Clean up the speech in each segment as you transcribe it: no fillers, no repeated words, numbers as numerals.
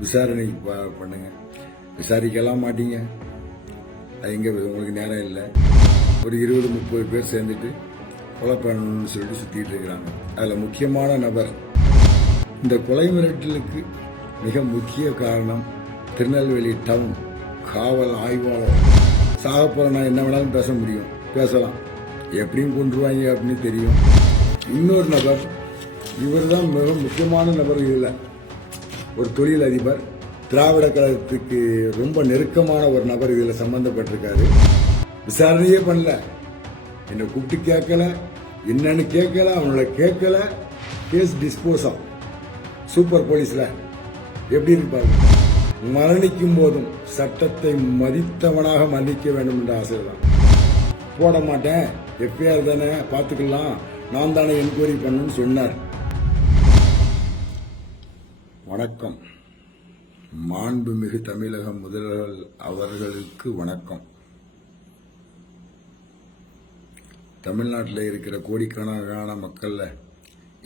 விசாரணை பண்ணுங்க. விசாரிக்கலாம் மாட்டீங்க. அது எங்கே உங்களுக்கு நேரம் இல்லை. ஒரு 20-30 பேர் சேர்ந்துட்டு கொலை பண்ணணும்னு சொல்லிட்டு சுற்றிட்டு இருக்கிறாங்க. அதில் முக்கியமான நபர், இந்த கொலை மிரட்டலுக்கு மிக முக்கிய காரணம் திருநெல்வேலி டவுன் காவல் ஆய்வாளர். சாக போகிறேன்னா என்ன வேணாலும் பேச முடியும், பேசலாம், எப்படியும் கொண்டுருவாங்க அப்படின்னு தெரியும். இன்னொரு நபர், இவர் தான் மிக முக்கியமான நபர். இதில் ஒரு தொழில் அதிபர், திராவிட கழகத்துக்கு ரொம்ப நெருக்கமான ஒரு நபர் இதில் சம்பந்தப்பட்டிருக்காரு. விசாரணையே பண்ணல, என்னை கூப்பிட்டு கேட்கல, என்னன்னு கேட்கல, அவங்கள கேட்கல. கேஸ் டிஸ்போஸ் ஆகும். சூப்பர் போலீஸ்ல எப்படி இருப்பாரு? மரணிக்கும் போதும் சட்டத்தை மதித்தவனாக மன்னிக்க வேண்டும் என்ற ஆசை தான். போட மாட்டேன், எஃப்ஐஆர் தானே பார்த்துக்கலாம், நான் தானே என்கொயரி பண்ணணும்னு சொன்னார். வணக்கம். மாண்புமிகு தமிழக முதல்வர் அவர்களுக்கு வணக்கம். தமிழ்நாட்டில் இருக்கிற கோடிக்கணக்கான மக்கள்ல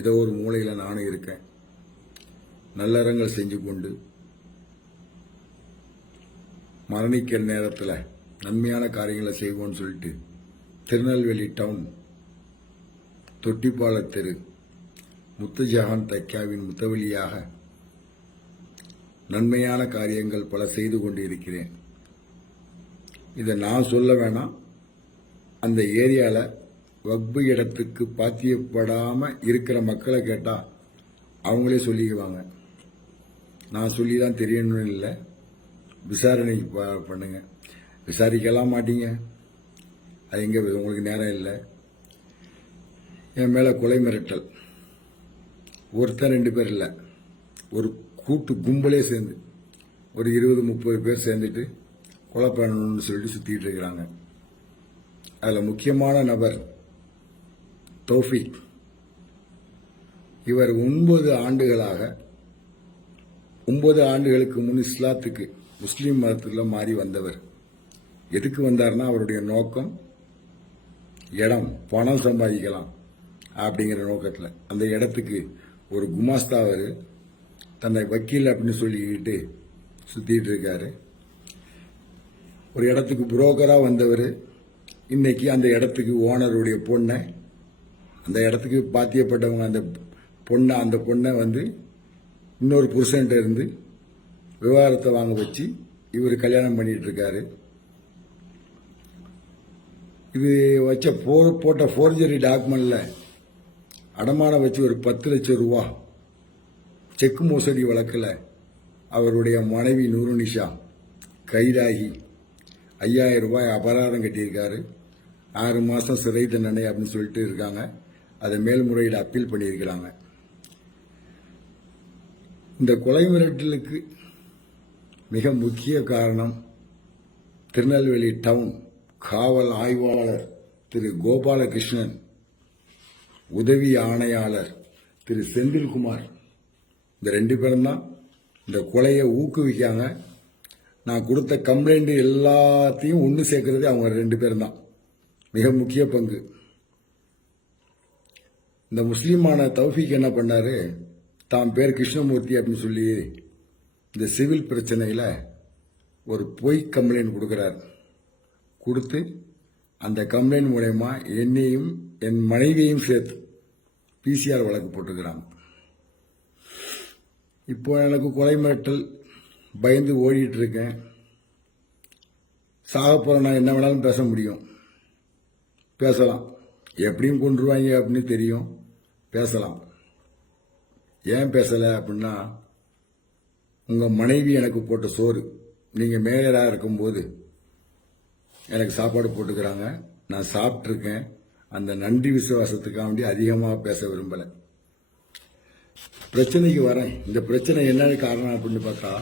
ஏதோ ஒரு மூலையில் நானும் இருக்கேன். நல்லறங்கள் செஞ்சு கொண்டு மரணிக்கிற நேரத்தில் நன்மையான காரியங்களை செய்வோம்னு சொல்லிட்டு திருநெல்வேலி டவுன் தொட்டிப்பால தெரு முத்துஜஹான் தைக்காவின் முத்தவழியாக நன்மையான காரியங்கள் பல செய்து கொண்டு இருக்கிறேன். இதை நான் சொல்ல வேணாம், அந்த ஏரியாவில் வக்பு இடத்துக்கு பாத்தியப்படாம இருக்கிற மக்களை கேட்டா அவங்களே சொல்லிக்குவாங்க. நான் சொல்லி தான் தெரியணும்னு இல்லை. விசாரணை பண்ணுங்க. விசாரிக்கலாம் மாட்டீங்க. அது எங்கே உங்களுக்கு நேரம் இல்லை. என் மேலே கொலை மிரட்டல். ஒருத்தர் 2 பேர் இல்லை, ஒரு கூட்டு கும்பலே சேர்ந்து ஒரு 20-30 பேர் சேர்ந்துட்டு கொலை பண்ணணும்னு சொல்லிட்டு சுற்றிட்டு இருக்கிறாங்க. அதில் முக்கியமான நபர் தௌஃபீக். இவர் 9 ஆண்டுகளுக்கு முன் இஸ்லாத்துக்கு முஸ்லீம் மதத்தில் மாறி வந்தவர். எதுக்கு வந்தார்னா அவருடைய நோக்கம் இடம், பணம் சம்பாதிக்கலாம் அப்படிங்கிற நோக்கத்தில். அந்த இடத்துக்கு ஒரு குமாஸ்தாவர் தன்னை வக்கீல் அப்படின்னு சொல்லிக்கிட்டு சுத்திட்டு இருக்காரு. ஒரு இடத்துக்கு புரோக்கரா வந்தவர் இன்னைக்கு அந்த இடத்துக்கு ஓனருடைய பொண்ணை, அந்த இடத்துக்கு பாத்தியப்பட்டவங்க அந்த பொண்ணை வந்து இன்னொரு புருஷன்ட்ட இருந்து விவாகரத்தை வாங்க வச்சு இவர் கல்யாணம் பண்ணிட்டு இருக்காரு. இது வச்ச போட்ட ஃபோர்ஜரி டாக்குமெண்ட்ல அடமானம் வச்சு ஒரு 10 லட்சம் ரூபா செக் மோசடி வழக்கில் அவருடைய மனைவி நூருநிஷா கைதாகி 5000 ரூபாய் அபராதம் கட்டியிருக்காரு. 6 மாதம் சிறை தண்டனை அப்படின்னு சொல்லிட்டு இருக்காங்க. அதை மேல்முறையீடு அப்பீல் பண்ணியிருக்கிறாங்க. இந்த கொலை மிரட்டலுக்கு மிக முக்கிய காரணம் திருநெல்வேலி டவுன் காவல் ஆய்வாளர் திரு கோபாலகிருஷ்ணன், உதவி ஆணையாளர் திரு செந்தில்குமார். இந்த 2 பேரும் தான் இந்த கொலையை ஊக்குவிக்காங்க. நான் கொடுத்த கம்ப்ளைண்ட் எல்லாத்தையும் ஒன்று சேர்க்கறது அவங்க 2 பேரும் தான். மிக முக்கிய பங்கு. இந்த முஸ்லீமான தௌஃபீக் என்ன பண்ணாரு, தான் பேர் கிருஷ்ணமூர்த்தி அப்படின்னு சொல்லி இந்த சிவில் பிரச்சனையில் ஒரு பொய் கம்ப்ளைண்ட் கொடுக்குறார். கொடுத்து அந்த கம்ப்ளைண்ட் மூலயமா என்னையும் என் மனைவியையும் சேர்த்து பிசிஆர் வழக்கு போட்டுக்கிறாங்க. இப்போ எனக்கு கொலை மிரட்டல் பயந்து ஓடிட்டு இருக்கேன். சாக போறேன்னா என்ன வேணாலும் பேச முடியும், பேசலாம், எப்படியும் கொண்டுருவாங்க அப்படின்னு தெரியும், பேசலாம். ஏன் பேசலை அப்படின்னா, உங்கள் மனைவி எனக்கு போட்ட சோறு, நீங்கள் மேயராக இருக்கும்போது எனக்கு சாப்பாடு போட்டுக்கிறாங்க, நான் சாப்பிட்ருக்கேன். அந்த நன்றி விசுவாசத்துக்காக வேண்டி அதிகமாக பேச விரும்பலை. பிரச்சனைக்கு வரேன். இந்த பிரச்சனை என்னன்னு காரணம் அப்படின்னு பார்த்தா,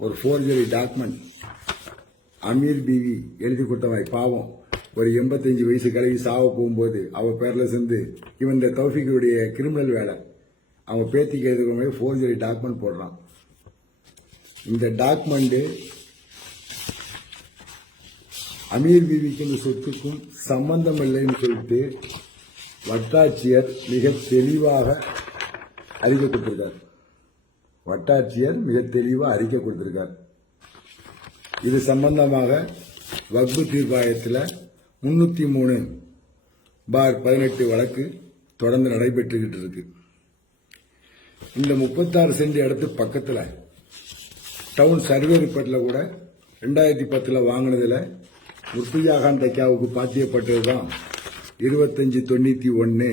ஒரு ஃபோர்ஜரி டாக்குமெண்ட் அமீர் பிவி எழுதி கொடுத்தவன் பாவம் ஒரு 85 வயசு கலவி சாவ போகும்போது அவ பேர்ல சேர்ந்து இவன் இந்த தௌஃபீக்குடைய கிரிமினல் வேலை அவன் பேத்திக்கு எழுதுகிற மாதிரி ஃபோர்ஜரி டாக்குமெண்ட் போடுறான். இந்த டாக்குமெண்ட் அமீர் பிவிக்கு இந்த சொத்துக்கும் சம்பந்தம் இல்லைன்னு சொல்லிட்டு வட்டாட்சியர் மிக தெளிவாக அறிவிக்கப்பட்டிருக்கார். வட்டாட்சியர் மிக தெளிவாக அறிக்கை கொடுத்திருக்கார். இது சம்பந்தமாக வக்பு தீர்ப்பாயத்தில் 303/18 வழக்கு தொடர்ந்து நடைபெற்றுக்கிட்டு இருக்கு. இந்த 36 சென்ட் இடத்து பக்கத்தில் டவுன் சர்வே ரிப்போர்ட்டில் கூட 2010 வாங்கினதில் முர்த்தியாகான் தைக்காவுக்கு பாத்தியப்பட்டது தான் 2591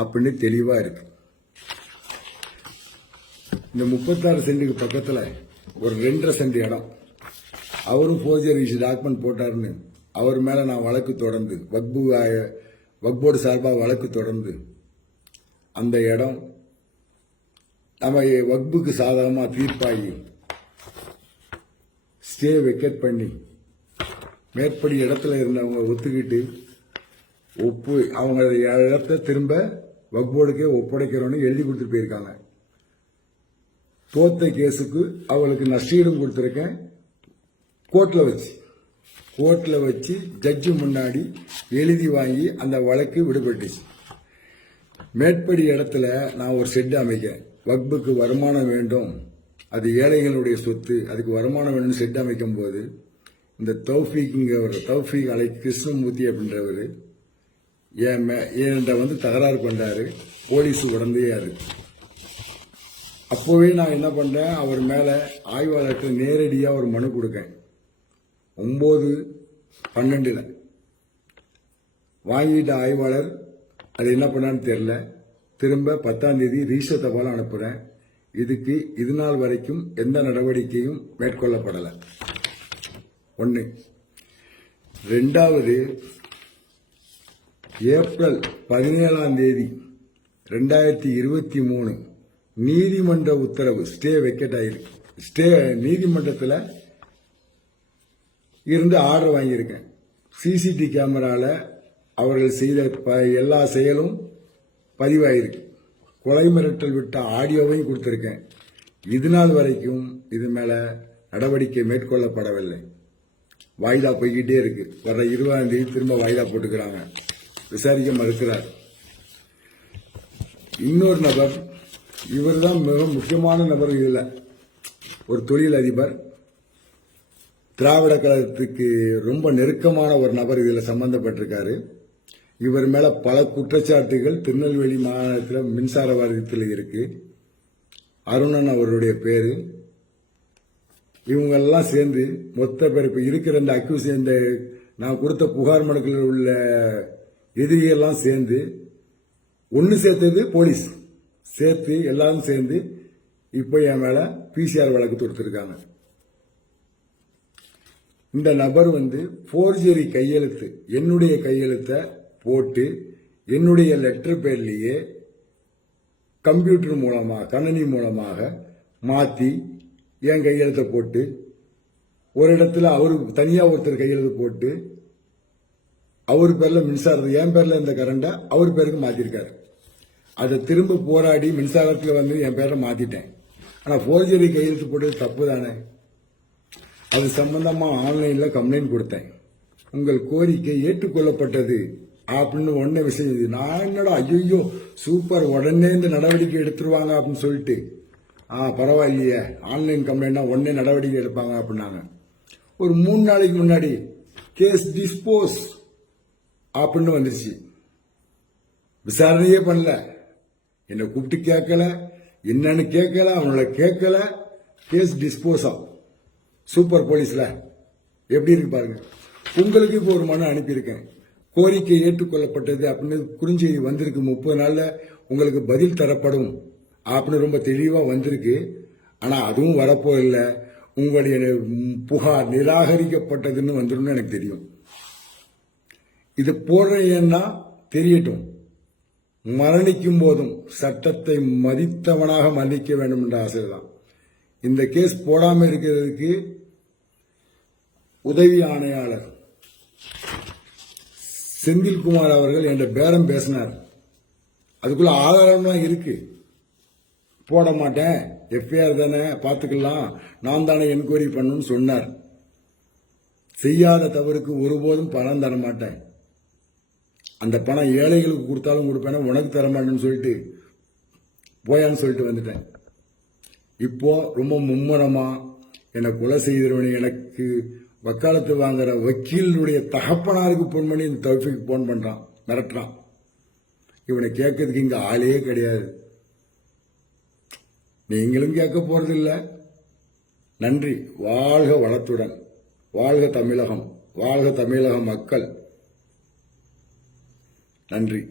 அப்படின்னு தெளிவாக இருக்கு. இந்த 36 சென்ட்டுக்கு பக்கத்தில் ஒரு 2.5 சென்ட் இடம் அவரும் ஃபோர்ஜரி டாக்குமெண்ட் போட்டாருன்னு அவர் மேலே நான் வழக்கு தொடர்ந்து வக்போர்டு சார்பாக வழக்கு தொடர்ந்து அந்த இடம் நம்ம வக்புக்கு சாதகமாக தீர்ப்பாகி ஸ்டே வெக்கேட் பண்ணி மேற்படி இடத்துல இருந்தவங்க ஒத்துக்கிட்டு அவங்க இடத்த திரும்ப வக்போர்டுக்கே ஒப்படைக்கிறோன்னு எழுதி கொடுத்துட்டு போயிருக்காங்க. தோத்த கேஸுக்கு அவளுக்கு நஷ்டீடும் கொடுத்துருக்கேன். கோர்ட்ல வச்சு ஜட்ஜு முன்னாடி எழுதி வாங்கி அந்த வழக்கு விடுபட்டுச்சு. மேற்படி இடத்துல நான் ஒரு ஷெட் அமைக்க வக்புக்கு வருமானம் வேண்டும், அது ஏழைகளுடைய சொத்து, அதுக்கு வருமானம் வேணும்னு ஷெட் அமைக்கும் போது இந்த தௌஃபீக் அலை கிருஷ்ணமூர்த்தி அப்படின்றவர் என்கிட்ட தகராறு பண்ணாரு. போலீஸ் உடந்தையாரு. அப்போவே நான் என்ன பண்றேன், அவர் மேல ஆய்வாளருக்கு நேரடியாக ஒரு மனு கொடுக்கேன். 9/12 வாங்கிட்ட ஆய்வாளர் அது என்ன பண்ணான்னு தெரியல. திரும்ப 10ஆம் தேதி ரீச தபால் அனுப்புறேன். இதுக்கு இது நாள் வரைக்கும் எந்த நடவடிக்கையும் மேற்கொள்ளப்படலை. 1. 2வது, ஏப்ரல் 17ஆம் தேதி 2023 நீதிமன்ற உத்தரவு ஸ்டே வெக்கேட் ஆயிருக்கு. ஸ்டே நீதிமன்றத்தில் இருந்து ஆர்டர் வாங்கியிருக்கேன். சிசிடி கேமரால அவர்கள் செய்த எல்லா செயலும் பதிவாயிருக்கு. கொலை மிரட்டல் விட்ட ஆடியோவையும் கொடுத்திருக்கேன். இது நாள் வரைக்கும் இது மேல நடவடிக்கை மேற்கொள்ளப்படவில்லை. வாய்தா போய்கிட்டே இருக்கு. வர 20ஆம் தேதி திரும்ப வாய்தா போட்டுக்கிறாங்க. விசாரிக்க மறுக்கிறார். இன்னொரு நபர், இவர் தான் மிக முக்கியமான நபர். இதுல ஒரு தொழில் அதிபர், திராவிட கழகத்துக்கு ரொம்ப நெருக்கமான ஒரு நபர் இதுல சம்பந்தப்பட்டிருக்காரு. இவர் மேல பல குற்றச்சாட்டுகள் திருநெல்வேலி மாநிலத்தில் மின்சார வாரியத்தில் இருக்கு. அருணன் அவருடைய பேரு. இவங்கெல்லாம் சேர்ந்து மொத்த பேர் இப்ப இருக்கிற இந்த அக்யூஸ், இந்த நான் கொடுத்த புகார் மனுக்களில் உள்ள எதிரியெல்லாம் சேர்ந்து ஒன்னு சேர்த்தது போலீஸ் சேர்த்து எல்லாரும் சேர்ந்து இப்ப என் மேல பிசிஆர் வழக்கு தொடுத்திருக்காங்க. இந்த நபர் போர்ஜரி கையெழுத்து, என்னுடைய கையெழுத்தை போட்டு என்னுடைய லெட்டர் பேர்லயே கம்ப்யூட்டர் மூலமாக கணினி மூலமாக மாத்தி என் கையெழுத்தை போட்டு ஒரு இடத்துல அவரு தனியா ஒருத்தர் கையெழுத்து போட்டு அவர் பேர்ல மின்சாரத்தை என் பேர்ல இந்த கரண்ட அவர் பேருக்கு மாத்திருக்காரு. அதை திரும்ப போராடி மின்சாரத்தில் என் பேரை மாத்திட்டேன். ஆனா போர்ஜரி கையெழுத்து போட்டது தப்பு தானே. அது சம்பந்தமா ஆன்லைன்ல கம்ப்ளைண்ட் கொடுத்தேன். உங்கள் கோரிக்கை ஏற்றுக்கொள்ளப்பட்டது அப்படின்னு ஒன்னே விஷயம். நான் என்னடா ஐயோ சூப்பர், உடனே இந்த நடவடிக்கை எடுத்துருவாங்க அப்படின்னு சொல்லிட்டு, பரவாயில்லையே ஆன்லைன் கம்ப்ளைண்ட்னா உடனே நடவடிக்கை எடுப்பாங்க அப்படின்னாங்க. ஒரு 3 நாளைக்கு முன்னாடி கேஸ் டிஸ்போஸ் அப்படின்னு வந்துருச்சு. விசாரணையே பண்ணல, என்னை கூப்பிட்டு கேட்கல, என்னன்னு கேட்கல, அவங்கள கேட்கல, கேஸ் டிஸ்போஸ் ஆகும். சூப்பர் போலீஸ்ல எப்படி இருக்கு பாருங்க. உங்களுக்கு இப்போ ஒரு மனு அனுப்பியிருக்கேன். கோரிக்கை ஏற்றுக்கொள்ளப்பட்டது அப்படின்னு குறுஞ்செய்தி வந்திருக்கு. 30 நாள்ல உங்களுக்கு பதில் தரப்படும் அப்படின்னு ரொம்ப தெளிவா வந்திருக்கு. ஆனா அதுவும் வரப்போ இல்லை. உங்களுடைய புகார் நிராகரிக்கப்பட்டதுன்னு வந்துடும் எனக்கு தெரியும். இது போடுறேன்னா தெரியட்டும். மரணிக்கும் போதும் சட்டத்தை மதித்தவனாக மன்னிக்க வேண்டும் என்ற ஆசைதான். இந்த கேஸ் போடாம இருக்கிறதுக்கு உதவி ஆணையாளர் செந்தில்குமார் அவர்கள் என்ற பேரம் பேசினார். அதுக்குள்ள ஆதாரம்லாம் இருக்கு. போட மாட்டேன், எஃப்ஐஆர் தானே பார்த்துக்கலாம், நான் தானே என்கொயரி பண்ணணும்னு சொன்னார். செய்யாத தவறுக்கு ஒருபோதும் பணம் தர மாட்டேன். அந்த பணம் ஏழைகளுக்கு கொடுத்தாலும் கொடுப்பேன், உனக்கு தர மாட்டேன்னு சொல்லிட்டு போயான்னு சொல்லிட்டு வந்துட்டேன். இப்போ ரொம்ப மும்முரமா என்னை கொலை செய்தவனு எனக்கு வக்காலத்து வாங்குற வக்கீலுடைய தகப்பனாருக்கு போன் பண்ணி இந்த தௌஃபீக் போன் பண்றான், மிரட்டுறான். இவனை கேட்கறதுக்கு இங்க ஆளே கிடையாது. நீங்களும் கேட்க போறதில்ல. நன்றி. வாழ்க வளத்துடன். வாழ்க தமிழகம். வாழ்க தமிழக மக்கள். நன்றி.